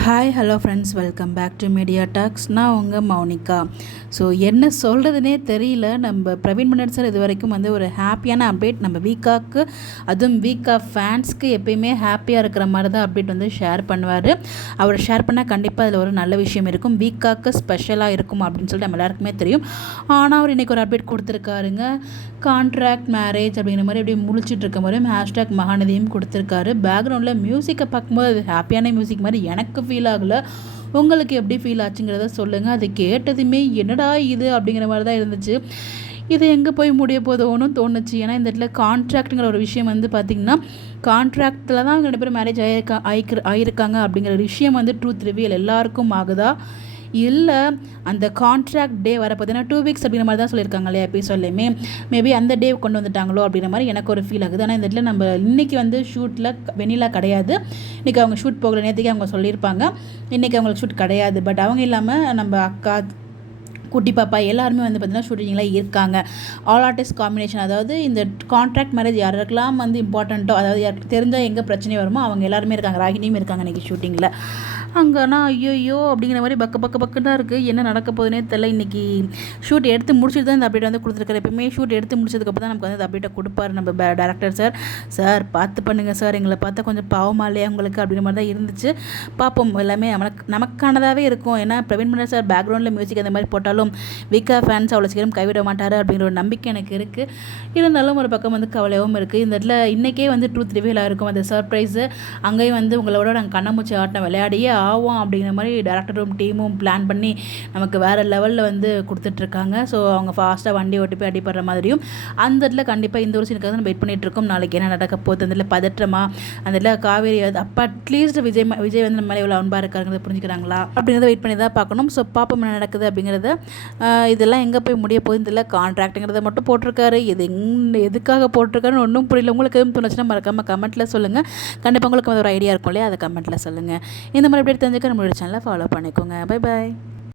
Hi hello friends, welcome back to media talks. நான் உங்கள் Mounika. So என்ன சொல்கிறதுனே தெரியல. நம்ம பிரவீன் மன்னன் சார் இது வரைக்கும் ஒரு ஹாப்பியான அப்டேட் நம்ம வீக்காக்கு, அதுவும் வீக்கா ஃபேன்ஸ்க்கு எப்பயுமே ஹாப்பியாக இருக்கிற மாதிரி தான் அப்டேட் ஷேர் பண்ணுவார். அவர் ஷேர் பண்ணால் கண்டிப்பாக அதில் ஒரு நல்ல விஷயம் இருக்கும், வீக்காக்கு ஸ்பெஷலாக இருக்கும் அப்படின்னு சொல்லிட்டு நம்ம எல்லாருக்குமே தெரியும். ஆனால் அவர் இன்றைக்கி ஒரு அப்டேட் கொடுத்துருக்காருங்க. கான்ட்ராக்ட் மேரேஜ் அப்படிங்கிற மாதிரி அப்படியே முழிச்சிட்டு இருக்க மாதிரியும் ஹேஷ்டாக் மகாநதியும் கொடுத்துருக்காரு. பேக்ரவுண்டில் மியூசிக்கை பார்க்கும்போது அது ஹாப்பியான மியூசிக் மாதிரி எனக்கு ஃபீல் ஆகலை. உங்களுக்கு எப்படி ஃபீல் ஆச்சுங்கிறத சொல்லுங்கள். அது கேட்டதுமே என்னடா இது அப்படிங்கிற மாதிரி தான் இருந்துச்சு. இது எங்கே போய் முடிய போதோன்னு தோணுச்சு. ஏன்னா இந்த இடத்துல கான்ட்ராக்ட்டுங்கிற ஒரு விஷயம் பார்த்திங்கன்னா, கான்ட்ராக்டில் தான் அவங்க 2 பேரும் மேரேஜ் ஆயிருக்காங்க அப்படிங்கிற விஷயம் ட்ரூத் ரிவீல் எல்லாருக்கும் ஆகுதா, இல்லை அந்த கான்ட்ராக்ட் டே வர பார்த்தீங்கன்னா 2 வீக்ஸ் அப்படிங்கிற மாதிரி தான் சொல்லியிருக்காங்க இல்லையா எபிசோட்லையுமே. மேபி அந்த டே கொண்டு வந்துட்டாங்களோ அப்படிங்கிற மாதிரி எனக்கு ஒரு ஃபீல் ஆகுது. ஆனால் இந்த இடத்துல நம்ம இன்றைக்கி ஷூட்டில் வெண்ணிலா கிடையாது. இன்றைக்கி அவங்க ஷூட் போகல, நேற்றுக்கே அவங்க சொல்லியிருப்பாங்க இன்றைக்கி அவங்களுக்கு ஷூட் கிடையாது. பட் அவங்க இல்லாமல் நம்ம அக்கா, குட்டி பாப்பா எல்லாருமே பார்த்திங்கன்னா ஷூட்டிங்கில் இருக்காங்க. ஆல் ஆர்டிஸ்ட் காம்பினேஷன், அதாவது இந்த கான்ட்ராக்ட் மேரேஜ் யாருக்கெல்லாம் இம்பார்ட்டண்ட்டோ, அதாவது யாருக்கு தெரிஞ்சால் எங்கே பிரச்சனை வருமோ அவங்க எல்லாருமே இருக்காங்க. ராகினியும் இருக்காங்க இன்றைக்கி ஷூட்டிங்கில். அங்கேனா ஐயோ அப்படிங்கிற மாதிரி பக்கு தான் இருக்குது. என்ன நடக்க போகுதுன்னே தெரியல. இன்றைக்கி ஷூட் எடுத்து முடிச்சுட்டு தான் இந்த அப்டேட் கொடுத்துருக்காரு. எப்பவுமே ஷூட் எடுத்து முடிச்சதுக்கப்புறம் தான் நமக்கு அந்த அப்டேட்டை கொடுப்பாரு நம்ம டேரக்டர் சார். சார் பார்த்து பண்ணுங்கள் சார், எங்களை பார்த்தா கொஞ்சம் பாவமாக இல்லையா உங்களுக்கு அப்படிங்கிற மாதிரி தான் இருந்துச்சு. பார்ப்போம், எல்லாமே நமக்கானதாகவே இருக்கும். ஏன்னா பிரவீன் மன்னன் சார் பேக்ரவுண்டில் மியூசிக் அந்த மாதிரி போட்டாலும் வீக்கா ஃபேன்ஸ் அவ்வளோ சீக்கிரம் கைவிட மாட்டார் அப்படிங்கிற ஒரு நம்பிக்கை எனக்கு இருக்குது. இருந்தாலும் ஒரு பக்கம் கவலையாகவும் இருக்குது. இந்த இடத்துல இன்றைக்கே ட்ரூத் ரிவீலாக இருக்கும் அந்த சர்ப்ரைஸு. அங்கேயும் உங்களோட நாங்கள் கண்ணாமூச்சி ஆட்டம் விளையாடியே ஆகும் அப்படிங்கிற மாதிரி டேரக்டரும் டீமும் பிளான் பண்ணி நமக்கு வேறு லெவலில் கொடுத்துட்ருக்காங்க. ஸோ அவங்க ஃபாஸ்ட்டாக வண்டி ஓட்டி போய் அடிப்படுற மாதிரியும் அந்த இடத்துல கண்டிப்பாக இந்த ஒரு சீனுக்காக நம்ம வெயிட் பண்ணிகிட்ருக்கோம். நாளைக்கு என்ன நடக்க போகுது, அந்த இடத்துல பதற்றமா, அந்த இடத்துல காவேரி அப்போ அட்லீஸ்ட் விஜய் நம்ம மேலே எவ்வளோ அன்பாக இருக்காங்கிறத புரிஞ்சுக்கிறாங்களா அப்படிங்கிறத வெயிட் பண்ணி தான் பார்க்கணும். ஸோ பாப்போம் என்ன நடக்குது அப்படிங்கிறத. இதெல்லாம் எங்கே போய் முடிய போகுது இதில் கான்ட்ராக்ட்டுங்கிறத மட்டும் போட்டிருக்காரு. இது எதுக்காக போட்டிருக்காருன்னு ஒன்றும் புரியல. உங்களுக்கு எதுவும் தோணுச்சுன்னா மறக்காமல் கமெண்ட்டில் சொல்லுங்கள். கண்டிப்பாக உங்களுக்கு ஒரு ஐடியா இருக்கும் இல்லையா, அதை கமெண்ட்டில் சொல்லுங்கள். இந்த மாதிரி எப்படி தெரிஞ்சுக்க நம்மளோட சேனலை ஃபாலோ பண்ணிக்கோங்க. Bye bye.